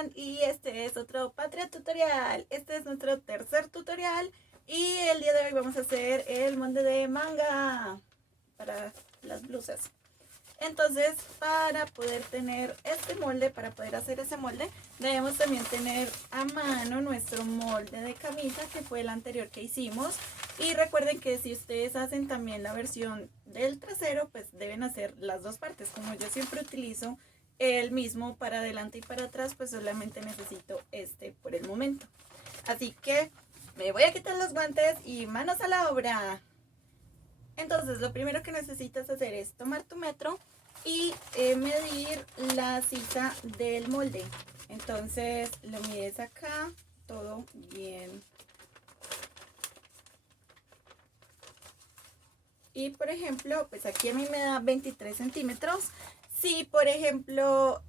están? Y este es otro Patria Tutorial. Este es nuestro tercer tutorial y el día de hoy vamos a hacer el molde de manga para las blusas. Entonces, para poder tener este molde, para poder hacer ese molde, debemos también tener a mano nuestro molde de camisa, que fue el anterior que hicimos. Y recuerden que si ustedes hacen también la versión del trasero, pues deben hacer las dos partes. Como yo siempre utilizo el mismo para adelante y para atrás, pues solamente necesito este por el momento. Así que me voy a quitar los guantes y manos a la obra. Entonces lo primero que necesitas hacer es tomar tu metro y medir la sisa del molde. Entonces lo mides acá, todo bien. Y por ejemplo, pues aquí a mí me da 23 centímetros. Si por ejemplo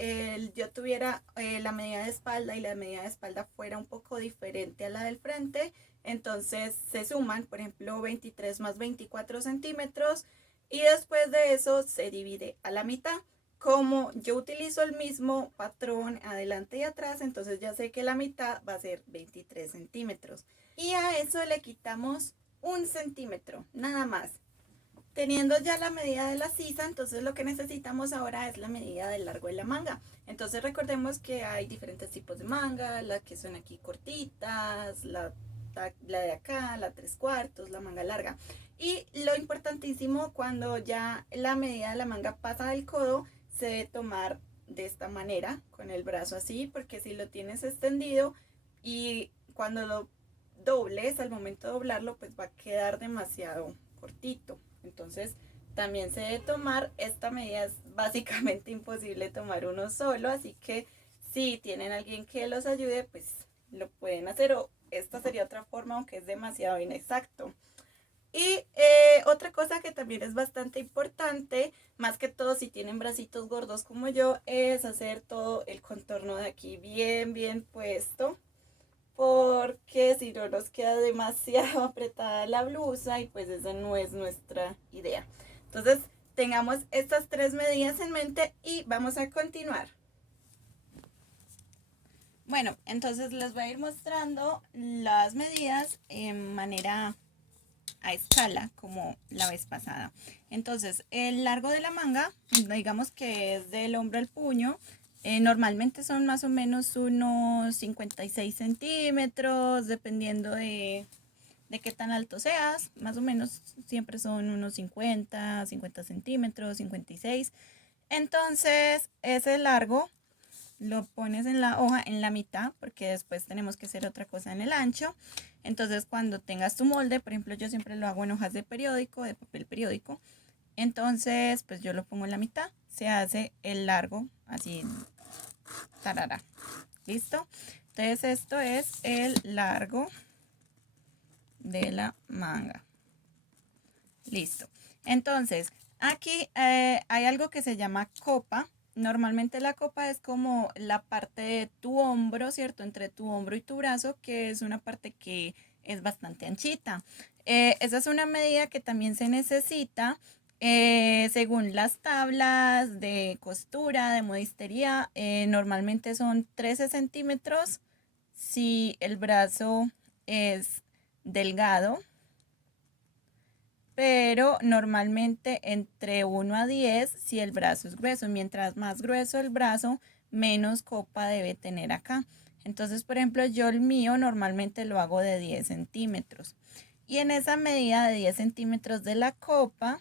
yo tuviera la medida de espalda y la medida de espalda fuera un poco diferente a la del frente, entonces se suman, por ejemplo, 23 más 24 centímetros y después de eso se divide a la mitad. Como yo utilizo el mismo patrón adelante y atrás, entonces ya sé que la mitad va a ser 23 centímetros. Y a eso le quitamos 1 centímetro, nada más. Teniendo ya la medida de la sisa, entonces lo que necesitamos ahora es la medida del largo de la manga. Entonces recordemos que hay diferentes tipos de manga, las que son aquí cortitas, la de acá, la 3/4, la manga larga. Y lo importantísimo, cuando ya la medida de la manga pasa del codo, se debe tomar de esta manera, con el brazo así, porque si lo tienes extendido y cuando lo dobles, al momento de doblarlo, pues va a quedar demasiado cortito. Entonces también se debe tomar, esta medida es básicamente imposible tomar uno solo, así que si tienen alguien que los ayude, pues lo pueden hacer, o esta sería otra forma, aunque es demasiado inexacto. Y otra cosa que también es bastante importante, más que todo si tienen bracitos gordos como yo, es hacer todo el contorno de aquí bien puesto, porque si no nos queda demasiado apretada la blusa y pues esa no es nuestra idea. Entonces tengamos estas tres medidas en mente y vamos a continuar. Bueno, entonces les voy a ir mostrando las medidas en manera a escala como la vez pasada. Entonces el largo de la manga, digamos que es del hombro al puño, normalmente son más o menos unos 56 centímetros, dependiendo de qué tan alto seas, más o menos siempre son unos 50 centímetros, 56. Entonces ese largo lo pones en la hoja en la mitad, porque después tenemos que hacer otra cosa en el ancho. Entonces cuando tengas tu molde, por ejemplo yo siempre lo hago en hojas de periódico, de papel periódico, entonces pues yo lo pongo en la mitad, se hace el largo así, tarara, listo. Entonces esto es el largo de la manga, listo. Entonces aquí hay algo que se llama copa. Normalmente la copa es como la parte de tu hombro, ¿cierto? Entre tu hombro y tu brazo, que es una parte que es bastante anchita. Esa es una medida que también se necesita según las tablas de costura, de modistería. Normalmente son 13 centímetros si el brazo es delgado, pero normalmente entre 1 a 10 si el brazo es grueso. Mientras más grueso el brazo, menos copa debe tener acá. Entonces, por ejemplo, yo el mío normalmente lo hago de 10 centímetros. Y en esa medida de 10 centímetros de la copa,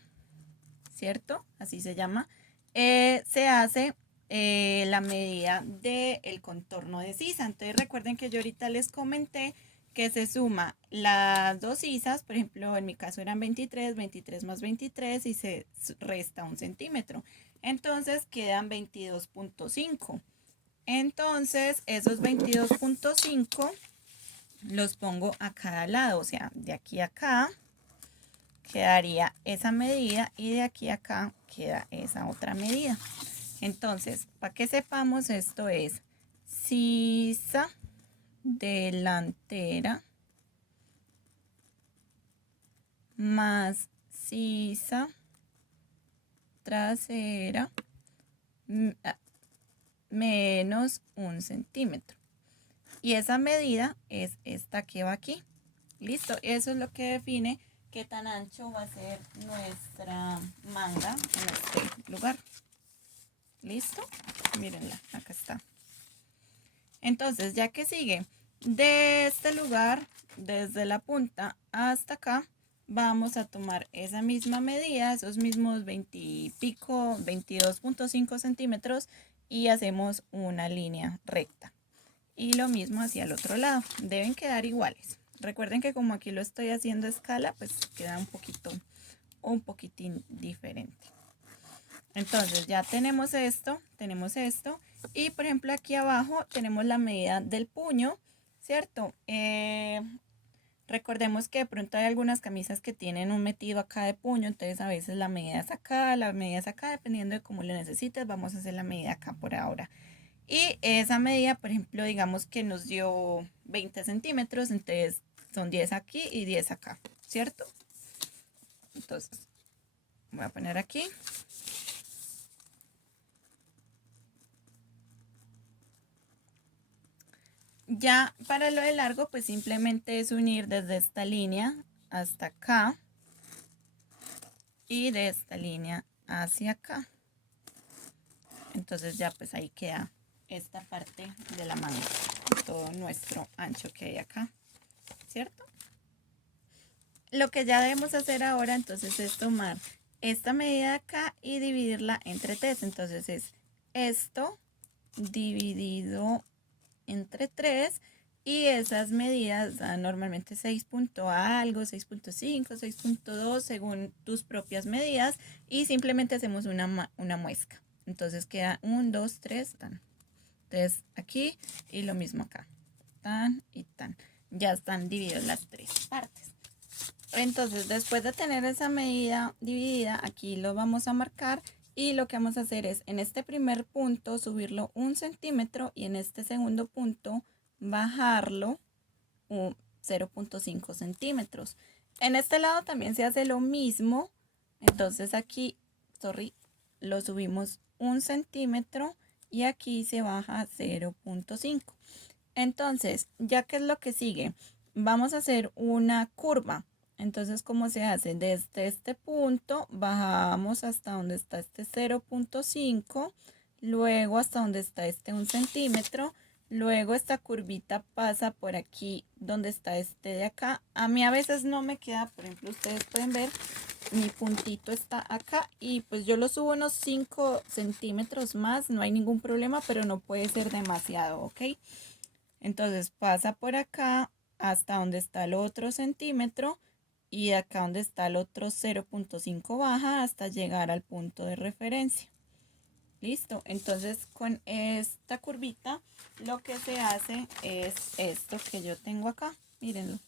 ¿cierto? Así se llama, se hace la medida del contorno de sisa. Entonces recuerden que yo ahorita les comenté que se suma las dos sisas, por ejemplo en mi caso eran 23, 23 más 23 y se resta 1 centímetro. Entonces quedan 22.5. Entonces esos 22.5 los pongo a cada lado, o sea, de aquí a acá quedaría esa medida y de aquí a acá queda esa otra medida. Entonces, para que sepamos, esto es sisa delantera más sisa trasera menos 1 centímetro. Y esa medida es esta que va aquí. Listo, eso es lo que define qué tan ancho va a ser nuestra manga en este lugar. ¿Listo? Mírenla, acá está. Entonces, ya que sigue de este lugar, desde la punta hasta acá, vamos a tomar esa misma medida, esos mismos 20 y pico, 22.5 centímetros y hacemos una línea recta. Y lo mismo hacia el otro lado, deben quedar iguales. Recuerden que como aquí lo estoy haciendo a escala, pues queda un poquitín diferente. Entonces ya tenemos esto y por ejemplo aquí abajo tenemos la medida del puño, ¿cierto? Recordemos que de pronto hay algunas camisas que tienen un metido acá de puño, entonces a veces la medida es acá, la medida es acá, dependiendo de cómo lo necesites, vamos a hacer la medida acá por ahora. Y esa medida, por ejemplo, digamos que nos dio 20 centímetros, entonces son 10 aquí y 10 acá, ¿cierto? Entonces, voy a poner aquí. Ya para lo de largo, pues simplemente es unir desde esta línea hasta acá y de esta línea hacia acá. Entonces ya pues ahí queda esta parte de la manga, todo nuestro ancho que hay acá, ¿cierto? Lo que ya debemos hacer ahora entonces es tomar esta medida de acá y dividirla entre 3. Entonces es esto dividido entre 3 y esas medidas dan normalmente 6 punto algo, 6.5, 6.2 según tus propias medidas y simplemente hacemos una muesca. Entonces queda 1, 2, 3, tan. Entonces aquí y lo mismo acá, tan y tan. Ya están divididas las 3 partes. Entonces después de tener esa medida dividida, aquí lo vamos a marcar. Y lo que vamos a hacer es en este primer punto subirlo 1 centímetro y en este segundo punto bajarlo 0.5 centímetros. En este lado también se hace lo mismo. Entonces aquí, lo subimos 1 centímetro y aquí se baja 0.5. Entonces, ya que es lo que sigue, vamos a hacer una curva. Entonces, ¿cómo se hace? Desde este punto bajamos hasta donde está este 0.5, luego hasta donde está este 1 centímetro, luego esta curvita pasa por aquí donde está este de acá. A mí a veces no me queda, por ejemplo, ustedes pueden ver, mi puntito está acá y pues yo lo subo unos 5 centímetros más, no hay ningún problema, pero no puede ser demasiado, ¿ok? Entonces pasa por acá hasta donde está el otro centímetro y acá donde está el otro 0.5 baja hasta llegar al punto de referencia. Listo, entonces con esta curvita lo que se hace es esto que yo tengo acá, mírenlo.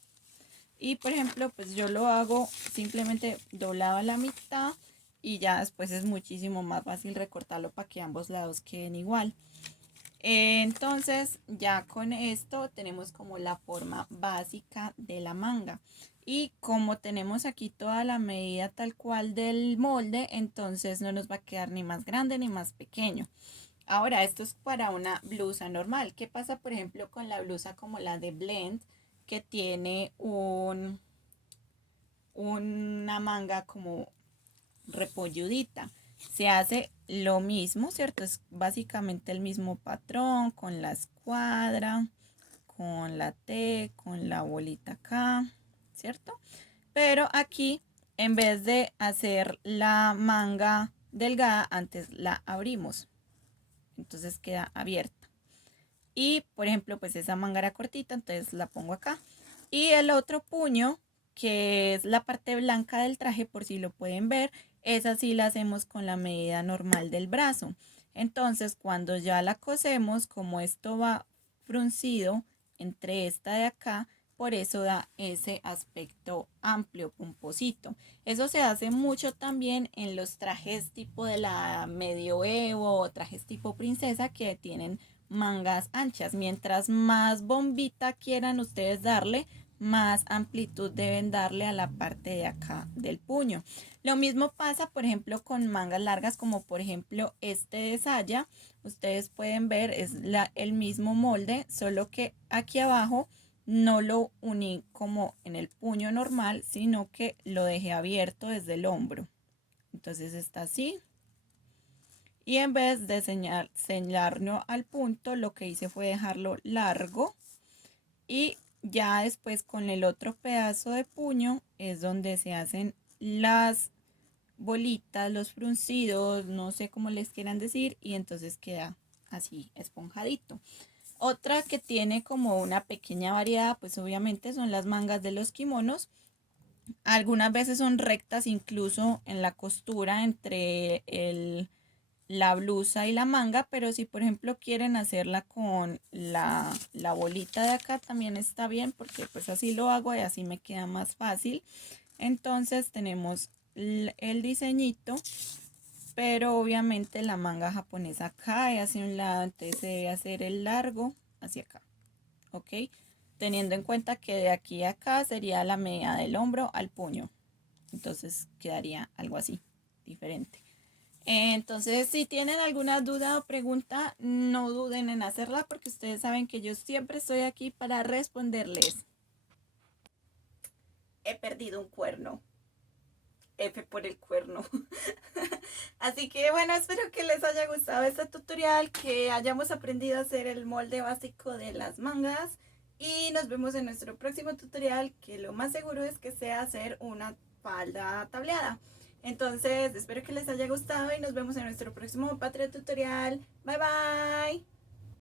Y por ejemplo, pues yo lo hago simplemente doblado a la mitad y ya después es muchísimo más fácil recortarlo para que ambos lados queden igual. Entonces ya con esto tenemos como la forma básica de la manga y como tenemos aquí toda la medida tal cual del molde, entonces no nos va a quedar ni más grande ni más pequeño. Ahora esto es para una blusa normal. ¿Qué pasa por ejemplo con la blusa como la de Blend que tiene una manga como repolludita? Se hace lo mismo, ¿cierto? Es básicamente el mismo patrón con la escuadra, con la T, con la bolita acá, ¿cierto? Pero aquí, en vez de hacer la manga delgada, antes la abrimos. Entonces queda abierta. Y, por ejemplo, pues esa manga era cortita, entonces la pongo acá. Y el otro puño, que es la parte blanca del traje, por si lo pueden ver, esa sí la hacemos con la medida normal del brazo. Entonces, cuando ya la cosemos, como esto va fruncido entre esta de acá, por eso da ese aspecto amplio, pomposito. Eso se hace mucho también en los trajes tipo de la medioevo o trajes tipo princesa que tienen mangas anchas. Mientras más bombita quieran ustedes darle, más amplitud deben darle a la parte de acá del puño. Lo mismo pasa, por ejemplo, con mangas largas, como por ejemplo este de saya. Ustedes pueden ver, es el mismo molde, solo que aquí abajo no lo uní como en el puño normal, sino que lo dejé abierto desde el hombro. Entonces está así. Y en vez de señalarlo al punto, lo que hice fue dejarlo largo. Y ya después con el otro pedazo de puño es donde se hacen las bolitas, los fruncidos, no sé cómo les quieran decir. Y entonces queda así esponjadito. Otra que tiene como una pequeña variedad, pues obviamente son las mangas de los kimonos. Algunas veces son rectas incluso en la costura entre la blusa y la manga, pero si por ejemplo quieren hacerla con la bolita de acá también está bien, porque pues así lo hago y así me queda más fácil. Entonces tenemos el diseñito, pero obviamente la manga japonesa cae hacia un lado, entonces se debe hacer el largo hacia acá, ¿ok? Teniendo en cuenta que de aquí a acá sería la medida del hombro al puño, entonces quedaría algo así, diferente. Entonces, si tienen alguna duda o pregunta, no duden en hacerla porque ustedes saben que yo siempre estoy aquí para responderles. He perdido un cuerno. F por el cuerno. Así que bueno, espero que les haya gustado este tutorial, que hayamos aprendido a hacer el molde básico de las mangas. Y nos vemos en nuestro próximo tutorial, que lo más seguro es que sea hacer una falda tableada. Entonces, espero que les haya gustado y nos vemos en nuestro próximo Patreon tutorial. Bye bye.